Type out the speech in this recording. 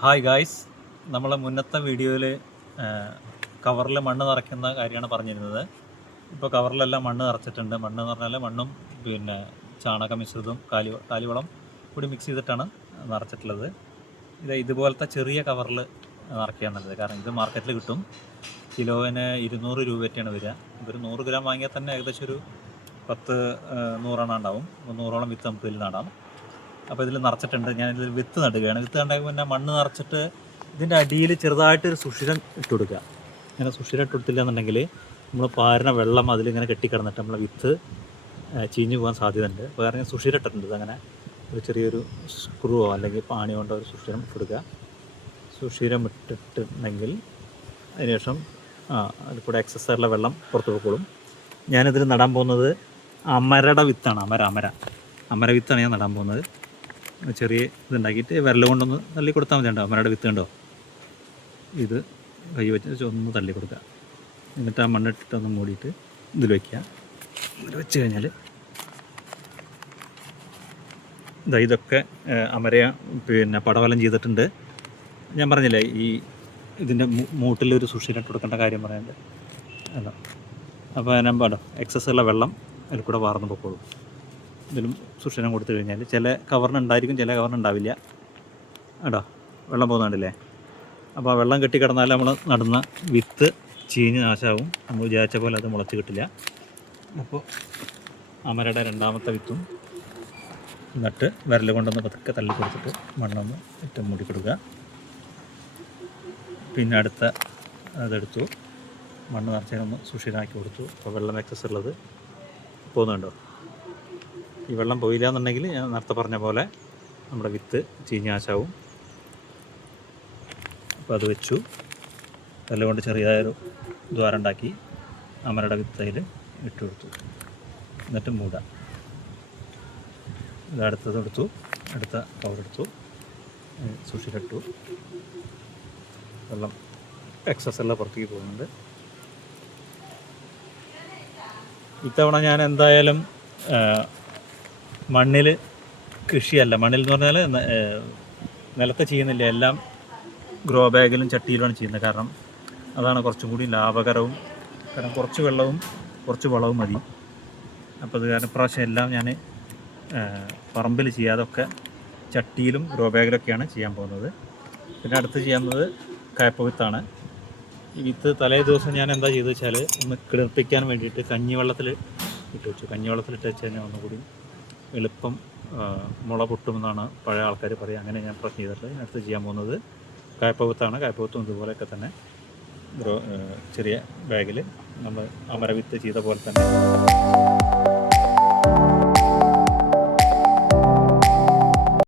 Hi guys, നമ്മൾ മുന്നത്തെ വീഡിയോയിൽ കവറിൽ മണ്ണ് നിറയ്ക്കുന്ന കാര്യമാണ് പറഞ്ഞിരുന്നത്. ഇപ്പോൾ കവറിലെല്ലാം മണ്ണ് നിറച്ചിട്ടുണ്ട്. മണ്ണ് എന്ന് പറഞ്ഞാൽ മണ്ണും പിന്നെ ചാണക മിശ്രിതവും കാലിവളം കൂടി മിക്സ് ചെയ്തിട്ടാണ് നിറച്ചിട്ടുള്ളത്. ഇതുപോലത്തെ ചെറിയ കവറിൽ നിറയ്ക്കുക നല്ലത്. കാരണം ഇത് മാർക്കറ്റിൽ കിട്ടും. കിലോവിന് 200 രൂപയൊക്കെയാണ് വരിക. ഇതൊരു 100 ഗ്രാം വാങ്ങിയാൽ തന്നെ ഏകദേശം ഒരു 100 ഉണ്ടാവും. 100ഓളം വിത്ത് നമുക്ക് ഇതിൽ നടാം. അപ്പോൾ ഇതിൽ നിറച്ചിട്ടുണ്ട്. ഞാനിതിൽ വിത്ത് നടുകയാണ്. വിത്ത് നടുമ്പോൾ പിന്നെ മണ്ണ് നിറച്ചിട്ട് ഇതിൻ്റെ അടിയിൽ ചെറുതായിട്ടൊരു സുഷിരം ഇട്ട് കൊടുക്കുക. ഇങ്ങനെ സുഷിരം ഇട്ട് കൊടുത്തില്ല എന്നുണ്ടെങ്കിൽ നമ്മൾ പാരുന്ന വെള്ളം അതിലിങ്ങനെ കെട്ടിക്കിടന്നിട്ട് നമ്മളെ വിത്ത് ചീഞ്ഞു പോകാൻ സാധ്യതയുണ്ട്. അപ്പോൾ കാരണം സുഷിരം ഇട്ടിട്ടുണ്ട്. അങ്ങനെ ഒരു ചെറിയൊരു സ്ക്രൂവോ അല്ലെങ്കിൽ പാണി കൊണ്ടോ ഒരു സുഷിരം ഇട്ട് കൊടുക്കുക. സുഷിരം ഇട്ടിട്ടുണ്ടെങ്കിൽ അതിനുശേഷം അതിൽ കൂടെ എക്സസൈസുള്ള വെള്ളം പുറത്ത് പോയിക്കോളും. ഞാനിതിൽ നടാൻ പോകുന്നത് അമരയുടെ വിത്താണ്. അമര വിത്താണ് ഞാൻ നടാൻ പോകുന്നത്. ചെറിയ ഇതുണ്ടാക്കിയിട്ട് വിരൽ കൊണ്ടൊന്ന് തള്ളി കൊടുത്താൽ മതി. ഉണ്ടോ അമരയുടെ വിത്ത് കണ്ടോ? ഇത് കൈ വെച്ച് ഒന്ന് തള്ളി കൊടുക്കുക. എന്നിട്ട് ആ മണ്ണിട്ടിട്ടൊന്ന് മൂടിയിട്ട് ഇതിൽ വയ്ക്കുക. ഇതിൽ വെച്ച് കഴിഞ്ഞാൽ ഇതൊക്കെ അമര പിന്നെ പടവലം ചെയ്തിട്ടുണ്ട്. ഞാൻ പറഞ്ഞില്ലേ ഈ ഇതിൻ്റെ മൂട്ടിലൊരു സുഷിരിട്ട് കൊടുക്കേണ്ട കാര്യം പറയുന്നത് അല്ല. അപ്പോൾ ഞാൻ പാടോ എക്സസുള്ള വെള്ളം അതിൽ കൂടെ വാർന്നു പോയിക്കോളും. ഇതിലും സുഷിരം കൊടുത്തു കഴിഞ്ഞാൽ ചില കവറിനുണ്ടായിരിക്കും, ചില കവറിനുണ്ടാവില്ല. കേട്ടോ, വെള്ളം പോകുന്നുണ്ടല്ലേ. അപ്പോൾ ആ വെള്ളം കെട്ടിക്കിടന്നാൽ നമ്മൾ നടുന്ന വിത്ത് ചീഞ്ഞ് നാശമാവും. നമ്മൾ വിചാരിച്ച പോലെ അത് മുളച്ച് കിട്ടില്ല. അപ്പോൾ അമരയുടെ രണ്ടാമത്തെ വിത്തും നട്ട് വിരൽ കൊണ്ടൊന്ന് പതുക്കെ തള്ളി കൊടുത്തിട്ട് മണ്ണൊന്ന് ഏറ്റവും മൂടി കൊടുക്കുക. പിന്നെ അടുത്ത അതെടുത്തു മണ്ണ് നിറച്ചതിനൊന്ന് സുഷിരാക്കി കൊടുത്തു. അപ്പോൾ വെള്ളം എക്സസ് ഉള്ളത് പോകുന്നുണ്ടോ? ഈ വെള്ളം പോയില്ല എന്നുണ്ടെങ്കിൽ ഞാൻ നേരത്തെ പറഞ്ഞ പോലെ നമ്മുടെ വിത്ത് ചീഞ്ഞാശാവും. അപ്പോൾ അത് വെച്ചു. കല്ലുകൊണ്ട് ചെറിയൊരു ദ്വാരം ഉണ്ടാക്കി അമരയുടെ വിത്ത് അതിൽ ഇട്ട് കൊടുത്തു. എന്നിട്ട് മൂടാം. ഇതടുത്തതെടുത്തു, അടുത്ത കവറെടുത്തു, സുഷിരിട്ടു. വെള്ളം എക്സസ് എല്ലാം പുറത്തേക്ക് പോകുന്നുണ്ട്. ഇത്തവണ ഞാൻ എന്തായാലും മണ്ണിൽ കൃഷിയല്ല, മണ്ണിൽ എന്ന് പറഞ്ഞാൽ നിലത്ത് ചെയ്യുന്നില്ല, എല്ലാം ഗ്രോ ബാഗിലും ചട്ടിയിലുമാണ് ചെയ്യുന്നത്. കാരണം അതാണ് കുറച്ചും കൂടി ലാഭകരവും. കാരണം കുറച്ച് വെള്ളവും കുറച്ച് വളവും മതി. അപ്പോൾ അത് കാരണം ഇപ്രാവശ്യം എല്ലാം ഞാൻ പറമ്പിൽ ചെയ്യാതൊക്കെ ചട്ടിയിലും ഗ്രോ ബാഗിലൊക്കെയാണ് ചെയ്യാൻ പോകുന്നത്. പിന്നെ അടുത്ത് ചെയ്യുന്നത് കയപ്പ വിത്താണ്. ഈ വിത്ത് തലേ ദിവസം ഞാൻ എന്താ ചെയ്തു വെച്ചാൽ ഒന്ന് കിളിർപ്പിക്കാൻ വേണ്ടിയിട്ട് കഞ്ഞിവെള്ളത്തിൽ ഇട്ട് വെച്ചു. കഞ്ഞിവെള്ളത്തിലിട്ട് വെച്ച് കഴിഞ്ഞാൽ ഒന്നുകൂടി എളുപ്പം മുള പൊട്ടുമെന്നാണ് പഴയ ആൾക്കാർ പറയുക. അങ്ങനെ ഞാൻ പ്രശ്നം ചെയ്തിട്ട് അടുത്ത് ചെയ്യാൻ പോകുന്നത് കായപ്പവിത്താണ്. കായപ്പവിത്തും ഇതുപോലെയൊക്കെ തന്നെ ചെറിയ ബാഗിൽ നമ്മൾ അമരവിത്ത് ചെയ്ത പോലെ തന്നെ